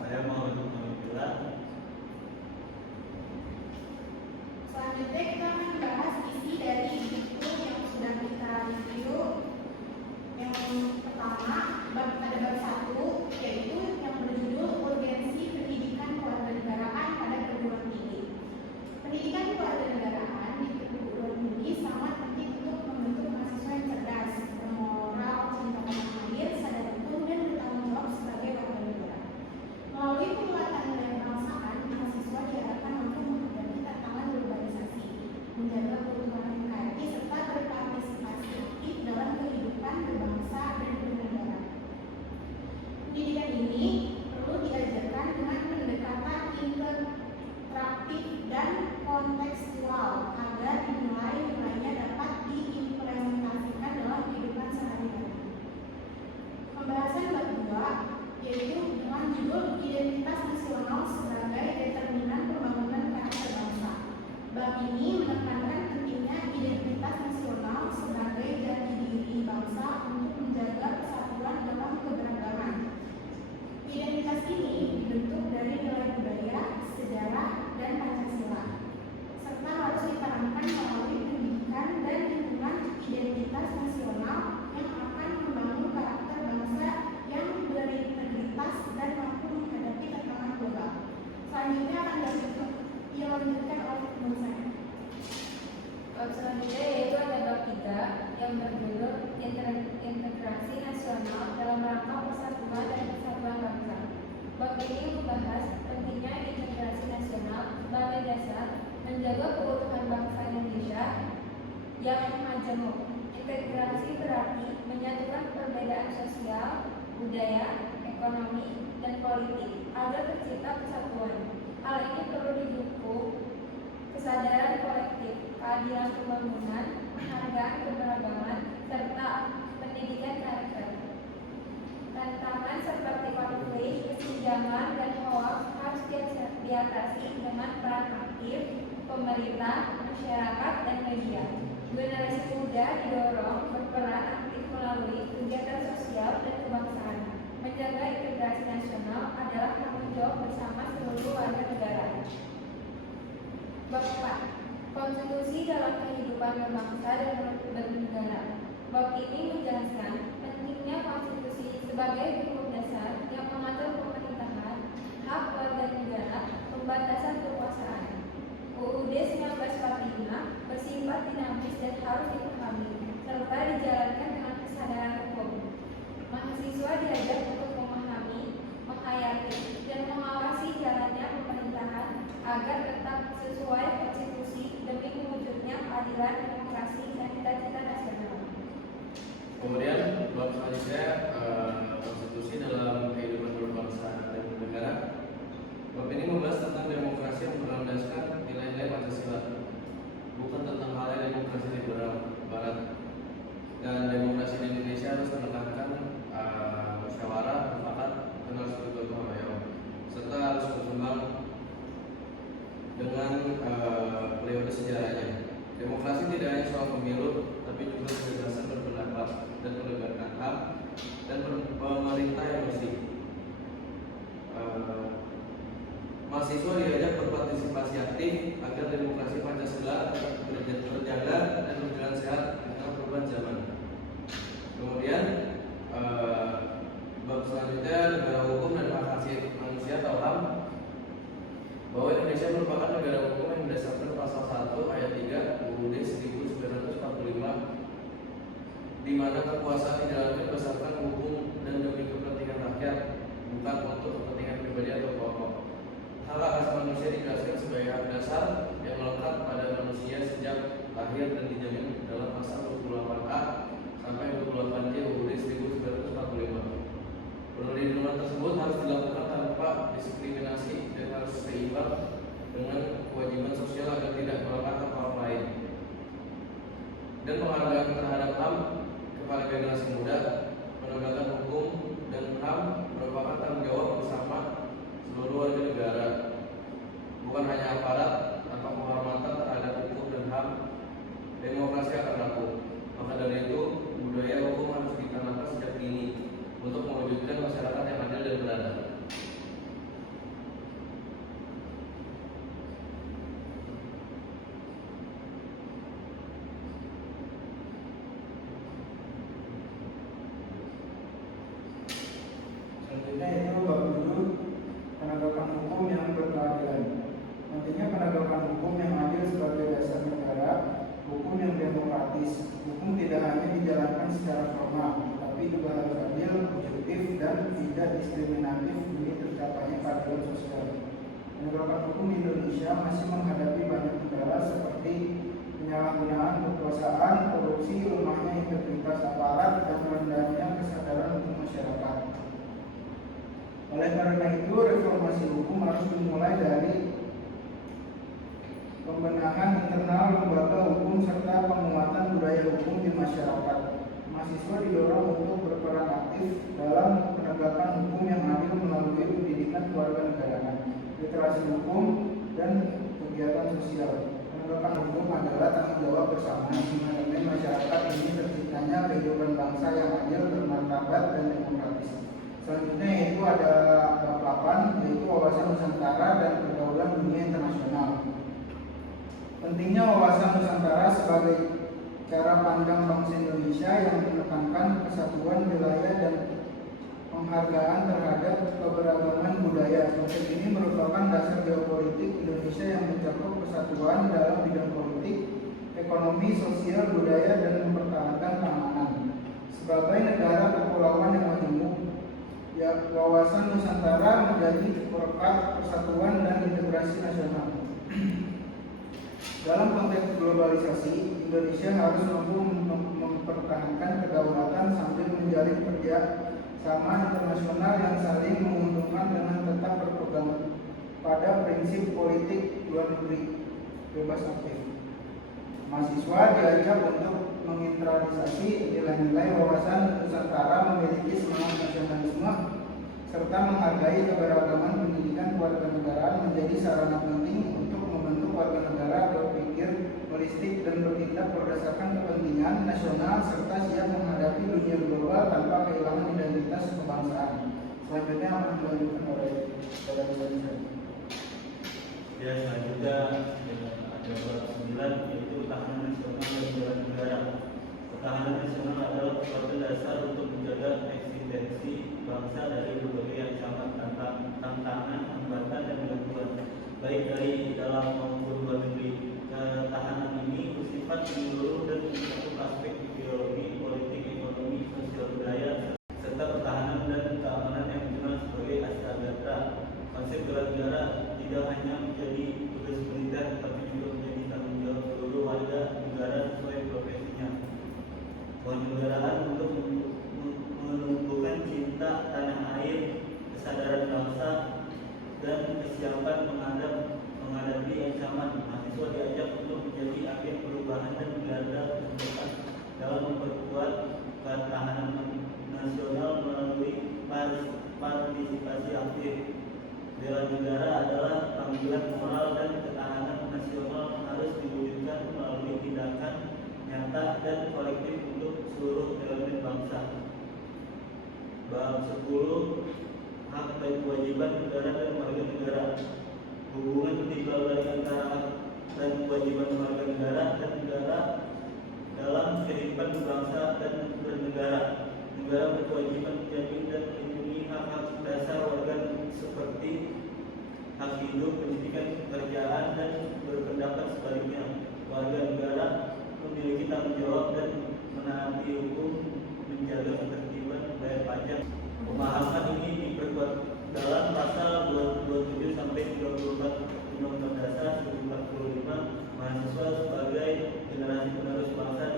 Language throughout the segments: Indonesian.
saya mau bilang. Selanjutnya kita akan membahas isi dari buku yang sudah kita review. Yang pertama, ada bab 1, yaitu yang berjudul Urgensi Pendidikan Kewarganegaraan pada Perguruan Tinggi. Pendidikan kewarganegaraan di perguruan tinggi sangat penting untuk membentuk mahasiswa yang cerdas, bermoral, cinta tanah air, sadar hukum, dan bertanggung jawab sebagai warga negara. Melalui penguatan nilai kebangsaan, mahasiswa diharapkan mampu menghadapi tantangan globalisasi, menjaga keutuhan NKRI, serta berpartisipasi aktif dalam kehidupan berbangsa dan bernegara. Pendidikan ini perlu diajarkan dengan pendekatan interaktif dan kontekstual agar nilai-nilainya dapat diimplementasikan dalam kehidupan sehari-hari. Pembahasan bab 2 yaitu dengan judul Identitas Nasional sebagai Determinan Pembangunan Karakter Bangsa. Bab ini menekankan pentingnya identitas nasional sebagai jati diri bangsa untuk menjaga persatuan dalam keberagaman. Identitas ini dibentuk dari nilai budaya, sejarah, dan Pancasila, serta harus ditanamkan melalui pendidikan dan lingkungan identitas nasional yang akan membangun karakter bangsa yang berintegritas dan mampu menghadapi tantangan global. Selanjutnya akan dilanjutkan oleh teman saya. Bab selanjutnya yaitu ada bab 3 yang berjudul Integrasi Nasional dalam Rangka Persatuan dan Kesatuan Bangsa. Bab ini membahas pentingnya integrasi nasional sebagai dasar menjaga keutuhan bangsa Indonesia yang majemuk. Integrasi berarti menyatukan perbedaan sosial, budaya, ekonomi, dan politik agar tercipta kesatuan. Hal ini perlu didukung kesadaran kolektif, keadilan pembangunan, penghargaan keberagaman, serta pendidikan karakter. Tantangan seperti konflik, kesenjangan, dan hoaks harus diatasi dengan peran aktif pemerintah, masyarakat, dan media. Generasi muda didorong berperan aktif melalui kegiatan sosial dan kebangsaan. Menjaga integrasi nasional adalah tanggung jawab bersama seluruh warga negara. Bab 4. Konstitusi dalam kehidupan berbangsa dan bernegara. Bab ini menjelaskan pentingnya konstitusi sebagai hukum dasar yang mengatur pemerintahan, hak warga negara, pembatasan kekuasaan. UUD 1945 bersifat dinamis dan harus dipahami, serta dijalankan dengan kesadaran hukum. Mahasiswa diajak untuk memahami, menghayati, dan mengawasi jalannya pemerintahan agar tetap sesuai konstitusi demi mewujudnya keadilan, demokrasi, dan cita-cita nasional. Kemudian bab selanjutnya konstitusi dalam kehidupan berbangsa dan bernegara. Bab ini membahas tentang demokrasi yang berlandaskan nilai-nilai Pancasila, bukan tentang halnya demokrasi liberal Barat. Dan demokrasi di Indonesia harus menekankan musyawarah, mufakat, dan harus bergotong royong, serta harus berkembang dengan periode sejarahnya. Demokrasi tidak hanya soal pemilu, tapi juga kebebasan berpendapat dan penegakan hak dan pemerintah yang bersih. Mahasiswa diajak berpartisipasi aktif agar demokrasi Pancasila tetap terjaga dan berjalan sehat di tengah perubahan zaman. Kemudian bab selanjutnya negara hukum dan hak asasi manusia atau HAM, bahwa Indonesia merupakan negara hukum yang berdasarkan pasal 1 ayat 3 UUD 1945, di mana kekuasaan dijalankan berdasarkan hukum dan demi kepentingan rakyat, bukan untuk kepentingan pribadi atau kelompok. Hak asasi manusia dijelaskan sebagai hak dasar yang melekat pada manusia sejak lahir dan dijamin dalam pasal 28A sampai 28D UUD 1945. Perlindungan tersebut harus dilakukan tanpa diskriminasi dan harus seimbang dengan kewajiban sosial agar tidak melakukan hak lain. Dan penghargaan terhadap HAM kepada generasi muda, penegakan hukum dan HAM merupakan tanggung jawab bersama seluruh warga negara, bukan hanya aparat. Tanpa penghormatan terhadap hukum dan HAM, demokrasi akan rapuh. Maka dari itu, budaya hukum harus ditanamkan sejak dini untuk mewujudkan masyarakat yang adil dan beradab. bersifat formal, tetapi juga harus adil, objektif, dan tidak diskriminatif demi tercapainya keadilan sosial. Penegakan hukum di Indonesia masih menghadapi banyak kendala seperti penyalahgunaan kekuasaan, korupsi, lemahnya integritas aparat, dan rendahnya kesadaran hukum masyarakat. Oleh karena itu, reformasi hukum harus dimulai dari pembenahan internal lembaga hukum serta penguatan budaya hukum di masyarakat. Mahasiswa didorong untuk berperan aktif dalam penegakan hukum yang adil melalui pendidikan kewarganegaraan, literasi hukum, dan kegiatan sosial. Penegakan hukum adalah tanggung jawab bersama mengenai masyarakat ini terciptanya kehidupan bangsa yang adil, bermartabat, dan demokratis. Selanjutnya yaitu ada bab 8, yaitu wawasan Nusantara dan pergaulan dunia internasional. Pentingnya wawasan Nusantara sebagai cara pandang bangsa Indonesia yang menekankan kesatuan wilayah dan penghargaan terhadap keberagaman budaya. Konsep ini merupakan dasar geopolitik Indonesia yang mencakup kesatuan dalam bidang politik, ekonomi, sosial, budaya, dan mempertahankan keamanan. Sebagai negara kepulauan yang majemuk, wawasan Nusantara menjadi perekat persatuan dan integrasi nasional. Dalam konteks globalisasi, Indonesia harus mampu mempertahankan kedaulatan sambil menjalin kerjasama internasional yang saling menguntungkan dengan tetap berpegang pada prinsip politik luar negeri bebas aktif. Mahasiswa diajak untuk menginternalisasi nilai-nilai wawasan Nusantara, memiliki semangat nasionalisme, serta menghargai keberagaman pendidikan kewarganegaraan menjadi sarana penting untuk membentuk warga negara berpikir holistik dan bertindak berdasarkan kepentingan nasional serta siap menghadapi dunia global tanpa kehilangan identitas kebangsaan. Selanjutnya akan dilanjutkan oleh Saudara Ustaz. Ya, selanjutnya ada bab 9, yaitu ketahanan nasional dan bela negara. Ketahanan nasional adalah suatu dasar untuk menjaga eksistensi bangsa dari berbagai ancaman, tantangan, hambatan, dan gangguan, baik dari dalam maupun luar negeri. Ketahanan ini bersifat menyeluruh dan mencakup aspek ideologi, politik, ekonomi, sosial, budaya, serta pertahanan dan keamanan yang dikenal sebagai astragalatra. Konsep bela negara tidak hanya menjadi tugas militer, tetapi juga menjadi tanggung jawab seluruh warga negara sesuai profesinya. Kewarganegaraan untuk menumbuhkan cinta tanah air, kesadaran bangsa, dan kesiapan menghadapi ancaman. Mahasiswa diajak untuk menjadi agen perubahan dan garda terdepan dalam memperkuat ketahanan nasional melalui partisipasi aktif. Bela negara adalah panggilan moral dan ketahanan nasional harus diwujudkan melalui tindakan nyata dan kolektif untuk seluruh elemen bangsa. Bab 10, hak dan kewajiban negara dan warga negara. Hubungan timbal balik antara hak dan kewajiban warga negara dan negara dalam kehidupan bangsa dan bernegara. Negara berkewajiban menjamin dan melindungi hak-hak dasar warga seperti hak hidup, pendidikan, pekerjaan, dan berpendapat. Sebaliknya, warga negara memiliki tanggung jawab dan menaati hukum, menjaga ketertiban, bayar pajak. Pemahaman ini diperkuat dalam pasal 27 sampai 34 Undang-Undang Dasar 1945. Mahasiswa sebagai generasi penerus bangsa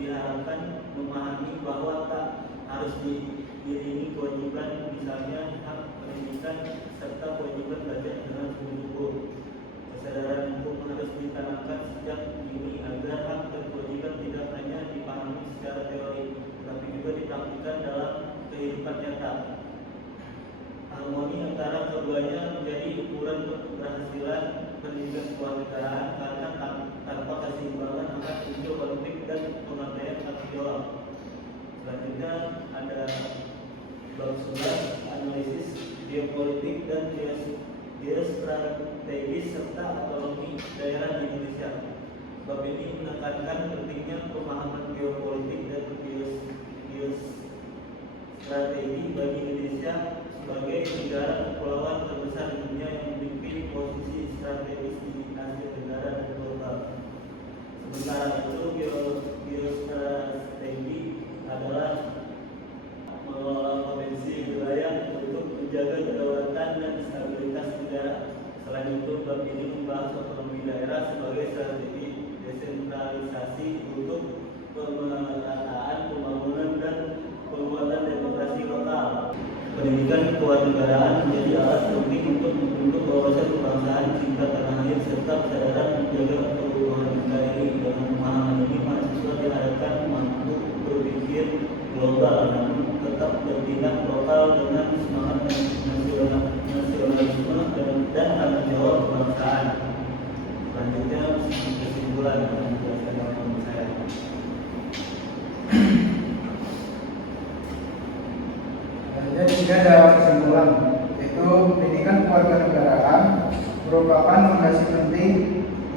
diharapkan memahami bahwa tak harus diiringi kewajiban, misalnya hak pendidikan serta kewajiban belajar dengan sungguh-sungguh. Kesadaran hukum harus ditanamkan sejak dini agar hak dan kewajiban tidak hanya dipahami secara teori, tetapi juga dipraktikkan dalam kehidupan nyata. Harmoni antara keduanya menjadi ukuran keberhasilan pendidikan kewarganegaraan, karena tanpa keseimbangan akan muncul konflik dan pengabaian tanggung jawab. Selanjutnya ada bab 11, analisis geopolitik dan geostrategis serta otonomi daerah di Indonesia. Bab ini menekankan pentingnya pemahaman geopolitik dan geostrategi bagi Indonesia sebagai negara kepulauan terbesar di dunia yang memiliki posisi strategis di Asia Tenggara dan global. Sementara itu, geostrategi Pendidikan kewarganegaraan menjadi alat penting untuk membentuk wawasan kebangsaan, cinta tanah air, serta kesadaran menjaga keutuhan negara ini. Dengan pemahaman ini, mahasiswa diharapkan mampu berpikir global namun tetap bertindak lokal dengan semangat nasionalisme dan tanggung jawab kebangsaan. Selanjutnya kesimpulan yang dijelaskan oleh teman saya. Tiga dalam kesimpulan, yaitu pendidikan kewarganegaraan merupakan fondasi penting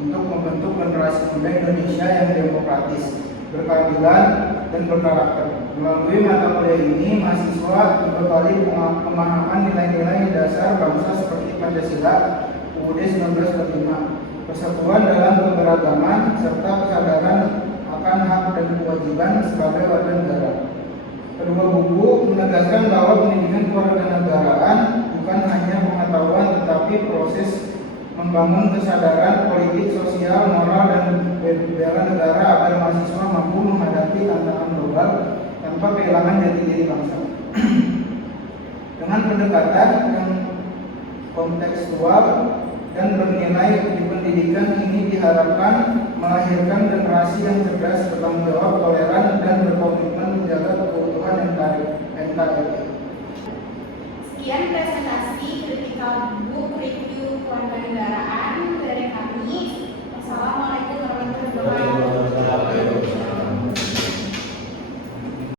untuk membentuk generasi muda Indonesia yang demokratis, berkeadilan, dan berkarakter. Melalui mata kuliah ini, mahasiswa dibekali pemahaman nilai-nilai dasar bangsa seperti Pancasila, UUD 1945, persatuan dalam keberagaman, serta kesadaran akan hak dan kewajiban sebagai warga negara. Kedua buku menegaskan bahwa pendidikan kewarganegaraan bukan hanya pengetahuan tetapi proses membangun kesadaran politik, sosial, moral, dan bela negara agar mahasiswa mampu menghadapi tantangan global tanpa kehilangan jati diri bangsa. Dengan pendekatan yang kontekstual dan bernilai di pendidikan ini diharapkan melahirkan generasi yang cerdas, bertanggung jawab, toleran, dan berkomitmen menjaga keutuhan NKRI. Sekian presentasi Critical Book Review Kewarganegaraan dari kami. Wassalamualaikum